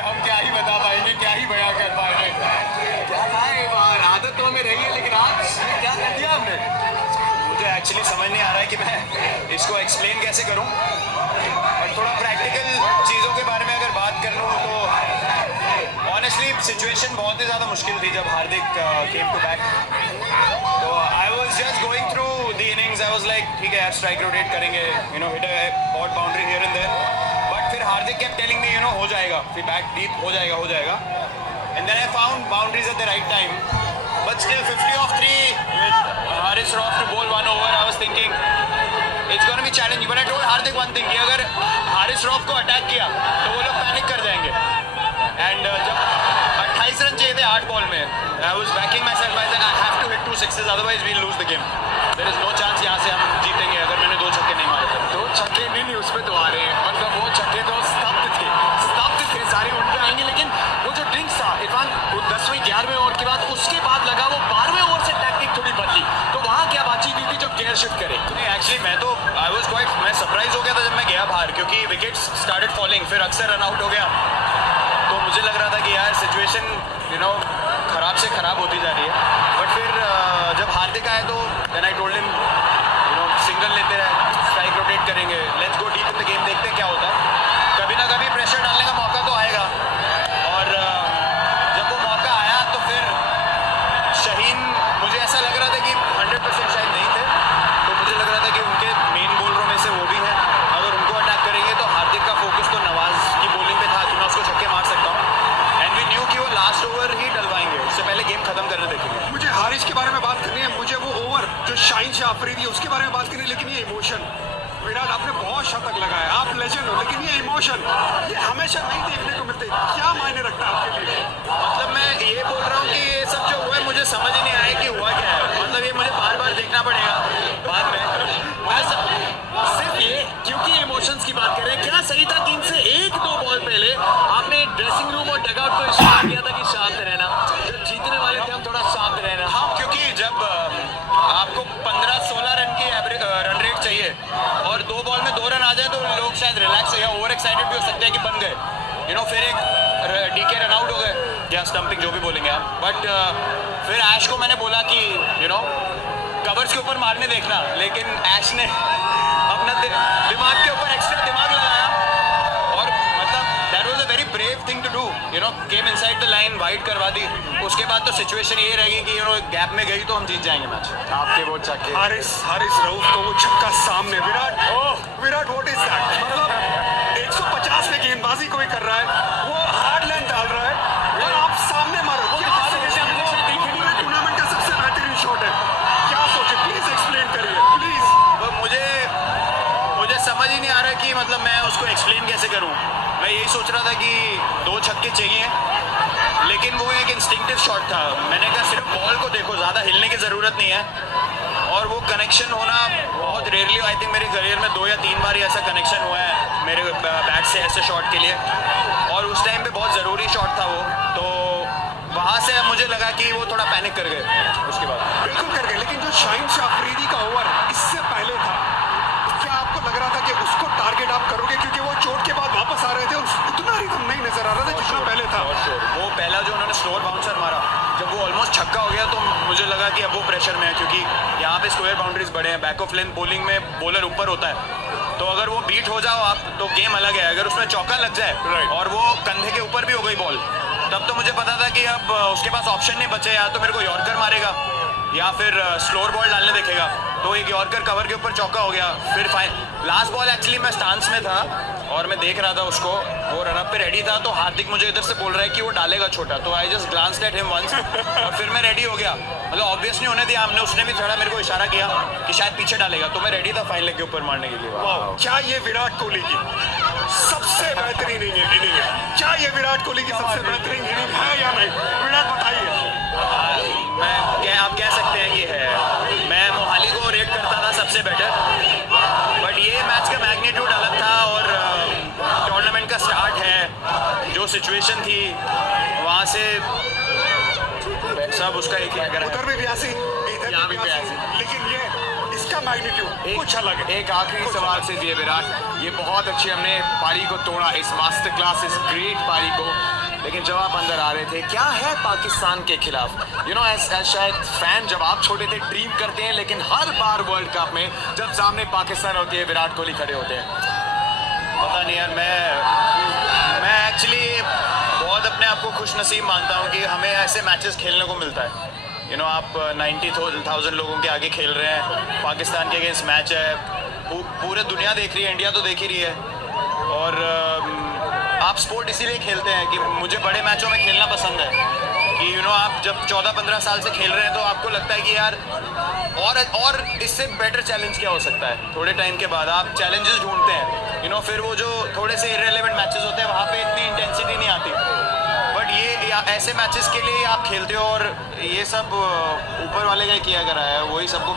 हम क्या ही बता पाएंगे, क्या ही बयां कर पाएंगे। क्या है बार आदत तो हमें रही है, लेकिन आज क्या कर दिया हमने। मुझे एक्चुअली समझ नहीं आ रहा है कि मैं इसको एक्सप्लेन कैसे करूं, और थोड़ा प्रैक्टिकल चीज़ों के बारे में अगर बात कर लूं तो ऑनेस्टली सिचुएशन बहुत ही ज़्यादा मुश्किल थी जब हार्दिक केम टू बैट। तो I was just going through the innings, I was like ठीक है यार स्ट्राइक रोटेट करेंगे, hit a odd boundary here and there, but फिर हार्दिक केप्ट टेलिंग मी हो जाएगा, फिर बैट डीप हो जाएगा and then I found boundaries at the right time, but still 50 off 3 with Haris Rauf to bowl one over, I was thinking it's going to be challenging, but I told Hardik one thing कि अगर Haris rough को attack किया तो वो लोग panic कर जाएंगे। And जब 28 रन चाहिए थे 8 बॉल में, I was backing myself, I said I have to hit 2 sixes otherwise we'll lose the game, there is no chance यहाँ से हम जीतेंगे अगर मैंने 2 छक्के नहीं मारे थे। 2 छक्के नहीं उस पे तो आ रहे हैं, मतलब वो छक्के तो स्तब्ध थे सारे उन पे आएंगे, लेकिन वो जो ड्रिंक्स था इरफान 10वीं 11वें ओवर के बाद, उसके बाद लगा वो 12वें ओवर से टैक्टिक थोड़ी बदली, तो वहाँ क्या बातचीत हुई थी जब गेयर शिफ्ट करे। नहीं एक्चुअली मैं सरप्राइज हो गया था जब मैं गया बाहर, क्योंकि विकेट्स स्टार्टेड फॉलिंग, फिर अक्सर रन आउट हो गया, तो मुझे लग रहा था कि यार सिचुएशन खराब से खराब होती जा रही है। बट फिर जब हार्दिक आए तो then I told him single लेते हैं, स्ट्राइक रोटेट करेंगे, let's go deep in the game, देखते हैं क्या होता है, कभी ना कभी प्रेशर डालने का मौका तो आएगा। और जब वो मौका आया तो फिर शाहीन, मुझे ऐसा लग रहा था कि 100% शायद नहीं थे, तो मुझे लग रहा था कि उनके मेन बॉलरों में से वो भी है, अगर उनको अटैक करेंगे तो हार्दिक का फोकस तो नवाज की बॉलिंग पे था कि मैं उसको छक्के मार सकता हूँ, एंड वी न्यू कि वो लास्ट ओवर ही डलवाएंगे, उससे पहले गेम खत्म करने देखेंगे। मुझे हारिस के बारे में बात करनी है, मुझे वो ओवर जो शाहीन शाह अफरीदी उसके बारे में बात करनी है, लेकिन ये इमोशन, विराट आपने बहुत शतक लगाया, आप लेजेंड हो, लेकिन ये इमोशन ये हमेशा नहीं देखने को मिलते, क्या मायने रखता है आपके लिए। मतलब मैं ये बोल रहा हूँ कि ये सब जो हुआ है मुझे समझ ही नहीं आया कि हुआ क्या है, मतलब ये मुझे बार बार देखना पड़ेगा बाद में। सिर्फ ये क्योंकि इमोशंस की बात कर रहे हैं, क्या सही था कि इनसे 1-2 बॉल पहले आपने ड्रेसिंग रूम और डगआउट को इशारा किया था कि शांत रहना, जब जीतने वाले थे हम थोड़ा शांत रहना। हाँ, क्योंकि जब आपको 15-16 रन की रन रेट चाहिए और 2 बॉल में 2 रन आ जाए तो लोग शायद रिलैक्स या ओवर एक्साइटेड भी हो सकते हैं कि बन गए, फिर एक डीके रन आउट हो गए या स्टंपिंग जो भी बोलेंगे आप, बट फिर ऐश को मैंने बोला कि कवर्स के ऊपर मारने देखना, लेकिन ऐश ने अपना दिमाग के ऊपर एक्स्ट्रा दिमाग लगाया और मतलब that was a very brave thing to do, came inside the line, wide करवा दी, उसके बाद तो सिचुएशन ये रहेगी कि गैप में गई तो हम जीत जाएंगे मैच। आपके वो छक्के, हारिस रऊफ को वो छक्का सामने, विराट व्हाट इज दैट, मतलब 150 पे गेंदबाजी कोई कर रहा है, वो हार्ड लाइन डाल रहा है और आप सामने मारो, पूरे टूर्नामेंट का सबसे बेहतरीन शॉट है, क्या सोचे, प्लीज एक्सप्लेन करिए प्लीज। तो मुझे समझ ही नहीं आ रहा कि मतलब मैं उसको एक्सप्लेन कैसे करूं। मैं यही सोच रहा था कि 2 छक्के चाहिए, लेकिन वो एक इंस्टिंक्टिव शॉट था, मैंने कहा सिर्फ बॉल को देखो, ज़्यादा हिलने की ज़रूरत नहीं है, और वो कनेक्शन होना बहुत रेयरली, आई थिंक मेरे करियर में 2 या 3 बार ही ऐसा कनेक्शन हुआ है मेरे बैट से ऐसे शॉट के लिए, और उस टाइम पे बहुत ज़रूरी शॉट था वो, तो वहाँ से मुझे लगा कि वो थोड़ा पैनिक कर गए उसके बाद। बिल्कुल कर गए, लेकिन जो शाहीन शाह अफरीदी का ओवर इससे पहले था, क्या आपको लग रहा था कि उसको टारगेट आप करोगे, क्योंकि वो चोट के बाद वापस आ रहे थे, उतना रिदम नहीं नजर आ रहा था जितना पहले था। वो पहला जो उन्होंने स्लोअर बाउंसर मारा, जब वो ऑलमोस्ट छक्का हो गया तो मुझे लगा कि अब वो प्रेशर में है, क्योंकि यहाँ पे स्क्वायर बाउंड्रीज बड़े हैं, बैक ऑफ लेंथ बॉलिंग में बॉलर ऊपर होता है, तो अगर वो बीट हो जाओ आप तो गेम अलग है, अगर उसमें चौका लग जाए और वो कंधे के ऊपर भी हो गई बॉल, तब तो मुझे पता था कि अब उसके पास ऑप्शन नहीं बचे, या तो मेरे को यॉर्कर मारेगा या फिर स्लोअर बॉल डालने देखेगा, तो एक यॉर्कर कवर के ऊपर चौका हो गया। फिर लास्ट बॉल एक्चुअली मैं स्टांस में था और मैं देख रहा था उसको, वो रन अप पे रेडी था, तो हार्दिक मुझे इधर से बोल रहा है कि वो डालेगा छोटा, तो I just glanced at him once और फिर मैं रेडी हो गया, मतलब ऑब्वियस नहीं होने दिया हमने, उसने भी थोड़ा मेरे को इशारा किया कि शायद पीछे डालेगा, तो मैं रेडी था फाइन लेग के ऊपर मारने के लिए। क्या ये विराट कोहली की सबसे बेहतरीन इनिंग है? क्या ये विराट कोहली की सबसे बेहतरीन इनिंग है या नहीं? विराट बताइए। आप कह सकते हैं कि है, मैं मोहाली को रेट करता था सबसे बेटर, बट ये मैच का मैग्नीट्यूड अलग था और टूर्नामेंट का स्टार्ट है, जो सिचुएशन थी वहाँ से सब उसका एक उधर भी बयासी, यहाँ भी 82, लेकिन ये इसका मैग्नीट्यूड कुछ अलग है। एक आखिरी सवाल से दिए विराट, ये बहुत अच्छी हमने पारी को तोड़ा, इस मास्टर क्लास, इस ग्रेट पारी को, लेकिन जब आप अंदर आ रहे थे, क्या है पाकिस्तान के खिलाफ, यू नो, शायद फैन जब आप छोटे थे ड्रीम करते हैं, लेकिन हर बार वर्ल्ड कप में जब सामने पाकिस्तान होती है, विराट कोहली खड़े होते हैं। पता नहीं यार, मैं एक्चुअली बहुत अपने आप को खुश नसीब मानता हूँ कि हमें ऐसे मैचेस खेलने को मिलता है। यू नो, आप 90,000 लोगों के आगे खेल रहे हैं, पाकिस्तान के अगेंस्ट मैच है, पूरे दुनिया देख रही है, इंडिया तो देख ही रही है। और आप स्पोर्ट इसीलिए खेलते हैं कि मुझे बड़े मैचों में खेलना पसंद है कि यू नो, आप जब 14-15 साल से खेल रहे हैं तो आपको लगता है कि यार और इससे बेटर चैलेंज क्या हो सकता है। थोड़े टाइम के बाद आप चैलेंजेस ढूंढते हैं, यू नो, फिर वो जो थोड़े से इररिलेवेंट मैचेस होते हैं वहाँ पे इतनी इंटेंसिटी नहीं आती, बट ये ऐसे मैचेस के लिए आप खेलते हो और ये सब ऊपर वाले का किया करा है, वही सबको